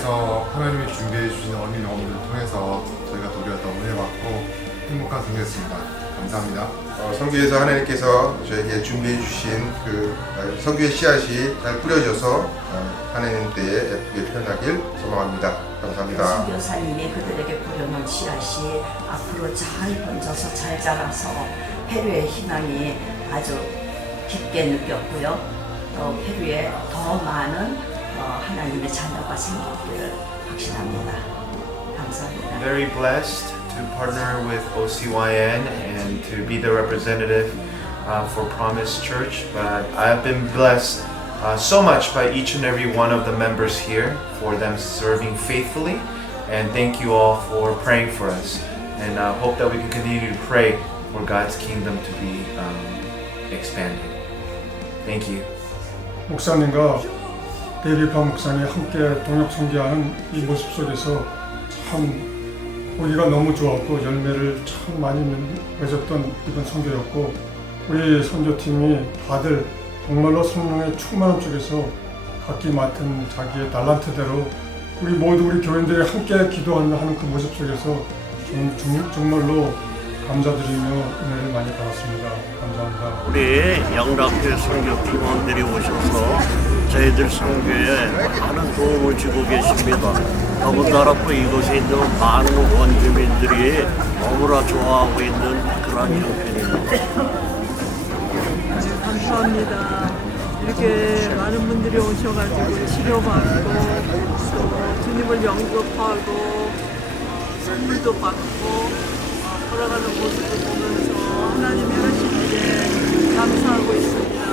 선교지에서 하나님이 준비해 주신 어린 영혼들을 통해서 저희가 도리어 더 은혜받고 행복한 생겼습니다. 감사합니다. 어, 선교에서 하나님께서 저에게 준비해 주신 그 어, 선교의 씨앗이 잘 뿌려져서 어, 하나님 때에 예쁘게 피어나길 소망합니다. 감사합니다. 선교사님이 그들에게 뿌려놓은 씨앗이 앞으로 잘 번져서 잘 자라서 페루의 희망이 아주 깊게 느꼈고요. 또 페루에 더 많은 어, 하나님의 자녀가 생기기를 확신합니다. 감사합니다. very blessed to partner with OCYN and to be the representative uh, for Promise Church. But I have been blessed uh, so much by each and every one of the members here for them serving faithfully. And thank you all for praying for us. And I hope that we can continue to pray for God's kingdom to be um, expanded. Thank you. 목사님과 데리파 목사님 함께 동역 선교하는 이 모습 속에서 참 보기가 너무 좋았고 열매를 참 많이 맺었던 이번 선교였고 우리 선교팀이 다들 정말로 성령의 충만함 속에서 각기 맡은 자기의 달란트대로 우리 모두 우리 교인들이 함께 기도하는 하는 그 모습 속에서 정말로 감사드리며 은혜를 많이 받았습니다. 감사합니다. 우리 영락교 선교 팀원들이 오셔서 저희들 선교에 많은 도움을 주고 계십니다. 더군다나 또 이곳에 있는 많은 원주민들이 너무나 좋아하고 있는 그런 형편입니다. 감사합니다. 이렇게 많은 분들이 오셔가지고 치료받고 또 주님을 영접하고 어, 선물도 받고 어, 걸어가는 모습을 보면서 하나님의 하시기에 감사하고 있습니다.